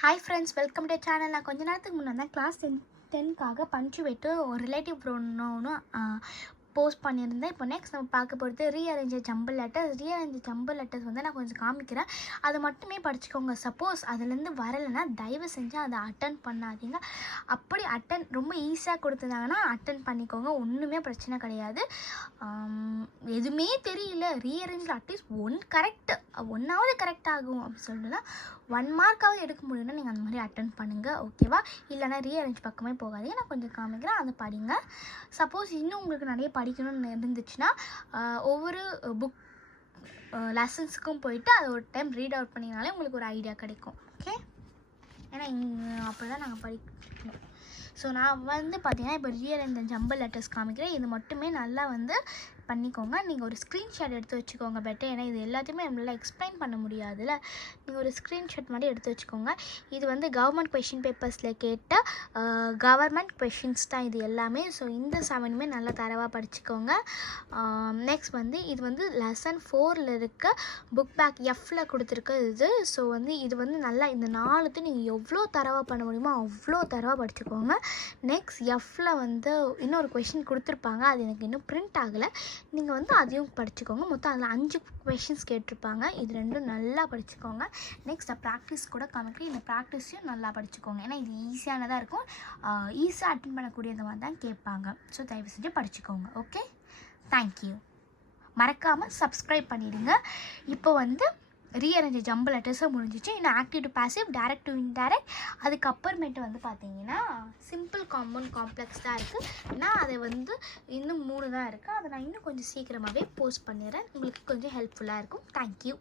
Hi friends, welcome to channel. நான் கொஞ்ச நேரத்துக்கு முன்னாடி தான் கிளாஸ் 10க்காக பஞ்சுவேட்டு ஒரு ரிலேட்டிவ் ப்ரோனோன்னு போஸ்ட் பண்ணியிருந்தேன். இப்போ நெக்ஸ்ட் நம்ம பார்க்க போகிறது rearrange jumble letters. Rearrange jumble letters வந்து நான் கொஞ்சம் காமிக்கிறேன், அது மட்டுமே படிச்சுக்கோங்க. சப்போஸ் அதுலேருந்து வரலைன்னா தயவு செஞ்சு அதை அட்டன் பண்ணாதீங்க. அப்படி ரொம்ப ஈஸியாக கொடுத்துருந்தாங்கன்னா அட்டன் பண்ணிக்கோங்க, ஒன்றுமே பிரச்சனை கிடையாது. எதுவுமே தெரியல, ரீஅரேஞ்சில் அட்லீஸ்ட் ஒன்றாவது கரெக்ட் ஆகும் அப்படி சொல்லிட்டுனா 1 மார்க்காவது எடுக்க முடியும்னா நீங்கள் அந்த மாதிரி அட்டன் பண்ணுங்கள், ஓகேவா? இல்லைனா ரீஅரேஞ்ச் பக்கமே போகாதீங்க. நான் கொஞ்சம் காமிக்கிறேன், அதை படிங்க. சப்போஸ் இன்னும் உங்களுக்கு நிறைய படிக்கணும்னு இருந்துச்சுன்னா ஒவ்வொரு புக் லெசன்ஸுக்கும் போயிட்டு அதை ஒரு டைம் ரீட் அவுட் பண்ணிங்கனாலே உங்களுக்கு ஒரு ஐடியா கிடைக்கும், ஓகே? ஏன்னா அப்படி தான் நாங்கள் படிக்கணும். ஸோ நான் வந்து பார்த்தீங்கன்னா இப்போ ரீஅரேஞ்ச் ஜம்பிள் லெட்டர்ஸ் காமிக்கிறேன். இது மட்டுமே நல்லா வந்து பண்ணிக்கோங்க. நீங்கள் ஒரு ஸ்க்ரீன்ஷாட் எடுத்து வச்சுக்கோங்க பெட்டர், ஏன்னா இது எல்லாத்தையுமே நம்மளால் எக்ஸ்பிளைன் பண்ண முடியாதுல்ல. நீங்கள் ஒரு ஸ்க்ரீன்ஷாட் மட்டும் எடுத்து வச்சுக்கோங்க. இது வந்து கவர்மெண்ட் கொஷின் பேப்பர்ஸில் கேட்ட கவர்மெண்ட் கொஷின்ஸ் தான் இது எல்லாமே. ஸோ இந்த 7மே நல்லா தரவாக படிச்சுக்கோங்க. நெக்ஸ்ட் வந்து இது வந்து லெசன் 4ல் இருக்க புக் பேக் எஃப்பில் கொடுத்துருக்க இது. ஸோ வந்து இது வந்து நல்லா இந்த 4 நீங்கள் எவ்வளோ தரவாக பண்ண முடியுமோ அவ்வளோ தரவாக படிச்சுக்கோங்க. நெக்ஸ்ட் எஃப்பில் வந்து இன்னொரு கொஷின் கொடுத்துருப்பாங்க, அது எனக்கு இன்னும் பிரிண்ட் ஆகலை. நீங்கள் வந்து அதையும் படிச்சுக்கோங்க. மொத்தம் அதில் 5 கொஷின்ஸ் கேட்டிருப்பாங்க, இது 2ம் நல்லா படிச்சுக்கோங்க. நெக்ஸ்ட் ப்ராக்டிஸ் கூட காமிக்கிறேன், இந்த ப்ராக்டிஸையும் நல்லா படிச்சுக்கோங்க, ஏன்னா இது ஈஸியானதாக இருக்கும். ஈஸியாக அட்டன் பண்ணக்கூடியது மாதிரி தான் கேட்பாங்க. ஸோ தயவு செஞ்சு படிச்சுக்கோங்க, ஓகே? தேங்க்யூ. மறக்காமல் சப்ஸ்கிரைப் பண்ணிடுங்க. இப்போ வந்து ரீஅரேஞ்ச் ஜம்பிள் லெட்டர்ஸும் முடிஞ்சிச்சு. இன்னும் active to passive, direct to indirect, அதுக்கப்புறமேட்டு வந்து பார்த்தீங்கன்னா சிம்பிள் காம்பவுண்ட் காம்ப்ளெக்ஸ் தான் இருக்குது. நான் அதை வந்து இன்னும் 3 தான் இருக்குது, அதை நான் இன்னும் கொஞ்சம் சீக்கிரமாகவே போஸ்ட் பண்ணிடுறேன், உங்களுக்கு கொஞ்சம் ஹெல்ப்ஃபுல்லாக இருக்கும். தேங்க்யூ.